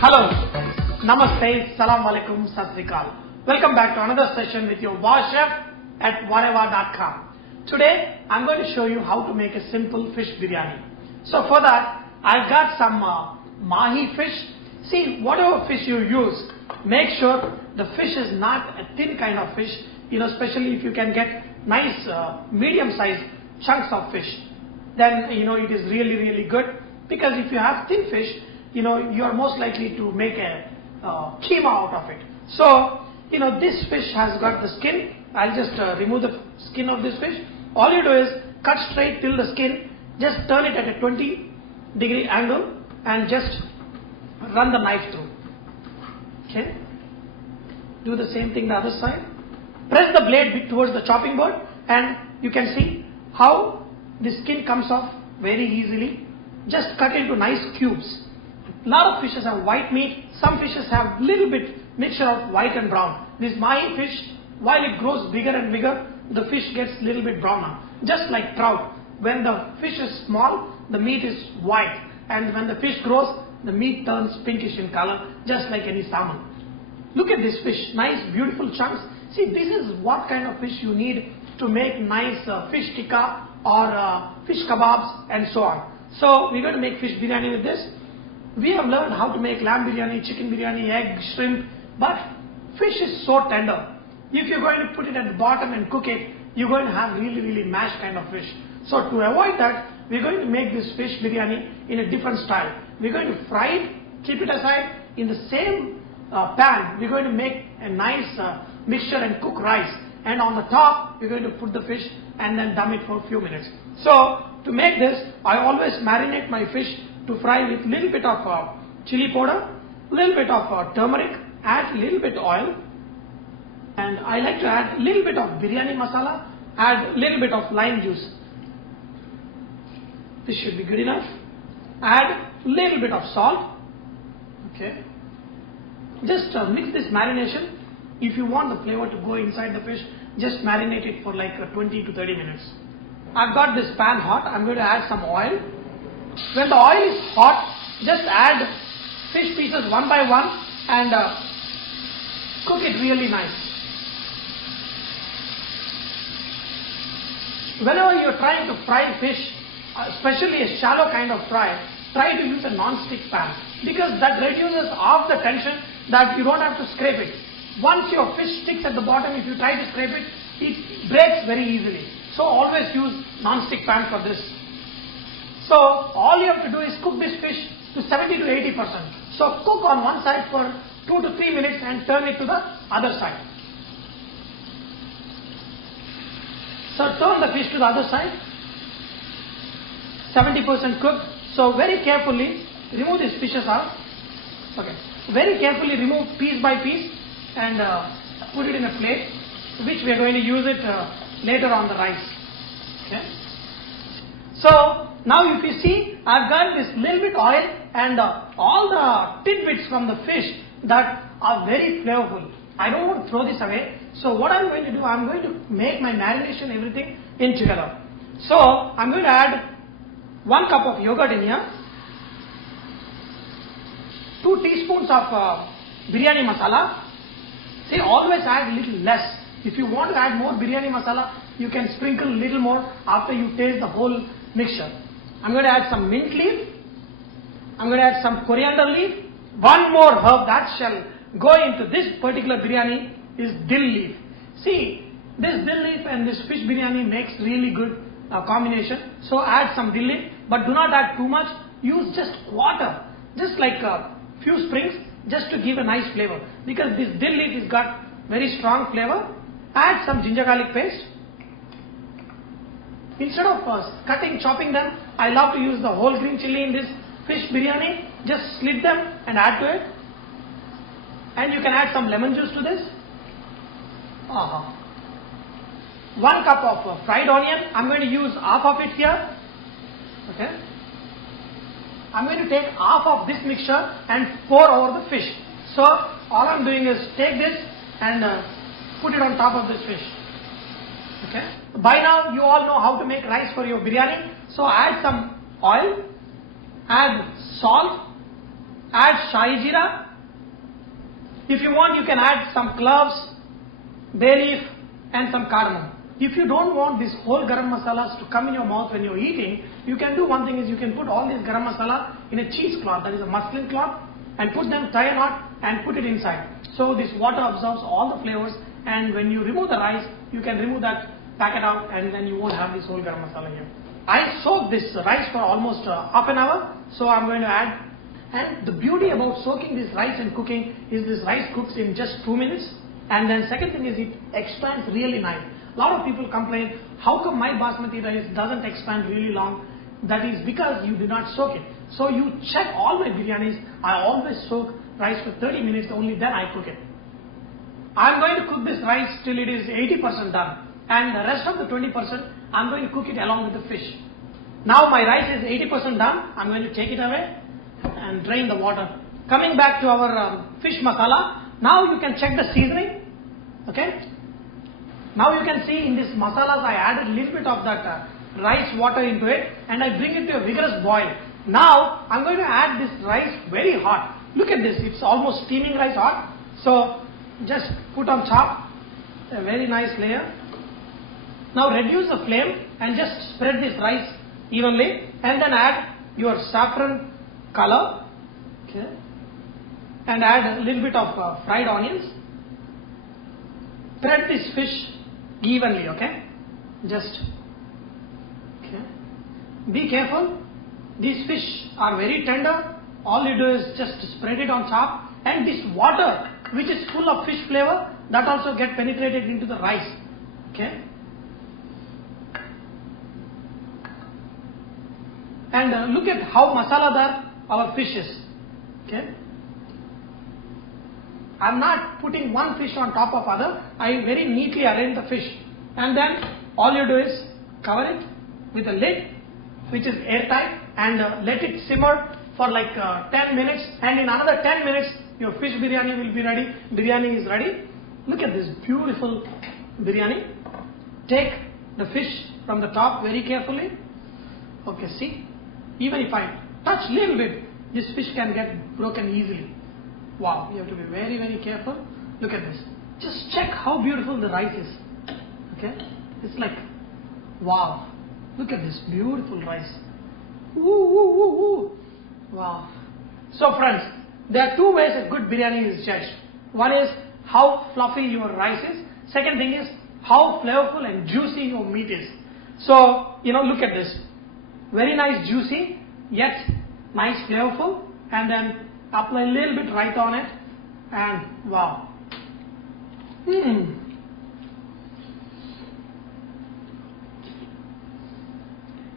Hello, Namaste, Salam Alaikum, Sat Sri Akal. Welcome back to another session with your Wow Chef at whatever.com. Today, I'm going to show you how to make a simple fish biryani. So for that, I've got some mahi fish. See, whatever fish you use, make sure the fish is not a thin kind of fish, especially if you can get nice medium-sized chunks of fish, then it is really good. Because if you have thin fish, you are most likely to make a keema out of it. So this fish has got the skin. I'll just remove the skin of this fish. All you do is cut straight till the skin, just turn it at a 20-degree angle and just run the knife through. Okay, do the same thing the other side. Press the blade towards the chopping board and you can see how the skin comes off very easily. Just cut into nice cubes. A lot of fishes have white meat, some fishes have little bit mixture of white and brown. This mahi fish, while it grows bigger and bigger, the fish gets little bit browner. Just like trout, when the fish is small, the meat is white, and when the fish grows, the meat turns pinkish in color, just like any salmon. Look at this fish, nice beautiful chunks. See, this is what kind of fish you need to make nice fish tikka or fish kebabs and so on. So we're going to make fish biryani with this. We have learned how to make lamb biryani, chicken biryani, egg, shrimp, but fish is so tender. If you're going to put it at the bottom and cook it, you're going to have really mashed kind of fish. So to avoid that, we're going to make this fish biryani in a different style. We're going to fry it, keep it aside. In the same pan, we're going to make a nice mixture and cook rice. And on the top, we're going to put the fish and then dum it for a few minutes. So to make this, I always marinate my fish to fry with little bit of chili powder, little bit of turmeric, add little bit oil, and I like to add little bit of biryani masala, add little bit of lime juice. This should be good enough. Add little bit of salt. Okay. Just mix this marination. If you want the flavor to go inside the fish, just marinate it for like 20 to 30 minutes. I've got this pan hot. I'm going to add some oil. When the oil is hot, just add fish pieces one by one and cook it really nice. Whenever you're trying to fry fish, especially a shallow kind of fry, try to use a non-stick pan because that reduces off the tension that you don't have to scrape it. Once your fish sticks at the bottom, if you try to scrape it, it breaks very easily. So always use non-stick pan for this. So all you have to do is cook this fish to 70 to 80%. So cook on one side for 2 to 3 minutes and turn it to the other side. So turn the fish to the other side. 70% cooked. So very carefully remove these fishes out. Okay. Very carefully remove piece by piece and put it in a plate, which we are going to use it later on the rice. Okay. So now if you see, I've got this little bit oil and all the tidbits from the fish that are very flavorful. I don't want to throw this away. So what I'm going to do, I'm going to make my marination, everything in together. So I'm going to add 1 cup of yogurt in here, 2 teaspoons of biryani masala. See, always add little less. If you want to add more biryani masala, you can sprinkle a little more after you taste the whole mixture. I'm going to add some mint leaf. I'm going to add some coriander leaf. One more herb that shall go into this particular biryani is dill leaf. See, this dill leaf and this fish biryani makes really good combination. So add some dill leaf, but do not add too much. Use just quarter, just like a few sprigs, just to give a nice flavor. Because this dill leaf has got very strong flavor. Add some ginger garlic paste. Instead of chopping them, I love to use the whole green chili in this fish biryani. Just slit them and add to it. And you can add some lemon juice to this. 1 cup of fried onion. I'm going to use half of it here. Okay. I'm going to take half of this mixture and pour over the fish. So all I'm doing is take this and put it on top of this fish. Okay. By now you all know how to make rice for your biryani. So add some oil, add salt, add shahi jeera. If you want, you can add some cloves, bay leaf and some cardamom. If you don't want this whole garam masalas to come in your mouth when you're eating, you can do one thing is you can put all this garam masala in a cheesecloth, that is a muslin cloth, and put them, tie a knot and put it inside. So this water absorbs all the flavors, and when you remove the rice, you can remove that packet out and then you won't have this whole garam masala here. I soaked this rice for almost half an hour, so I'm going to add. And the beauty about soaking this rice and cooking is this rice cooks in just 2 minutes. And then second thing is it expands really nice. A lot of people complain, how come my basmati rice doesn't expand really long? That is because you did not soak it. So you check all my biryanis, I always soak rice for 30 minutes, only then I cook it. I'm going to cook this rice till it is 80% done. And the rest of the 20%, I'm going to cook it along with the fish. Now my rice is 80% done, I'm going to take it away and drain the water. Coming back to our fish masala, now you can check the seasoning. Okay. Now you can see in this masalas I added a little bit of that rice water into it and I bring it to a vigorous boil. Now I'm going to add this rice very hot. Look at this, it's almost steaming rice hot. So just put on top a very nice layer. Now reduce the flame and just spread this rice evenly and then add your saffron color, okay, and add a little bit of fried onions. Spread this fish evenly, okay, just, okay. Be careful, these fish are very tender. All you do is just spread it on top, and this water which is full of fish flavor, that also get penetrated into the rice, okay. And look at how masaladar our fish is, okay. I'm not putting one fish on top of other, I very neatly arrange the fish, and then all you do is cover it with a lid which is airtight and let it simmer for like 10 minutes, and in another 10 minutes your fish biryani will be ready. Biryani is ready. Look at this beautiful biryani. Take the fish from the top very carefully. Okay, see, even if I touch little bit, this fish can get broken easily. Wow, you have to be very, very careful. Look at this. Just check how beautiful the rice is. Okay, it's like, wow. Look at this beautiful rice. Ooh, ooh, ooh, ooh. Wow. So friends, there are two ways a good biryani is judged. One is how fluffy your rice is. Second thing is how flavorful and juicy your meat is. So, look at this. Very nice juicy, yet nice flavorful, and then apply a little bit raita on it, and wow.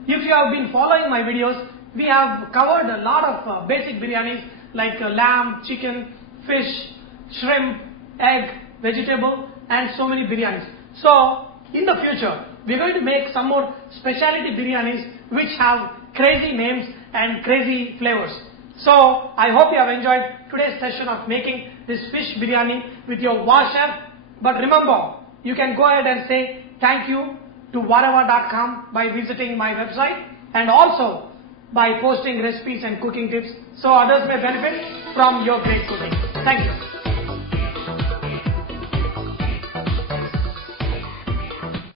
If you have been following my videos, we have covered a lot of basic biryanis like lamb, chicken, fish, shrimp, egg, vegetable, and so many biryanis. So in the future, we are going to make some more specialty biryanis which have crazy names and crazy flavors. So I hope you have enjoyed today's session of making this fish biryani with your Wow Chef. But remember, you can go ahead and say thank you to whatever.com by visiting my website, and also by posting recipes and cooking tips so others may benefit from your great cooking. Thank you.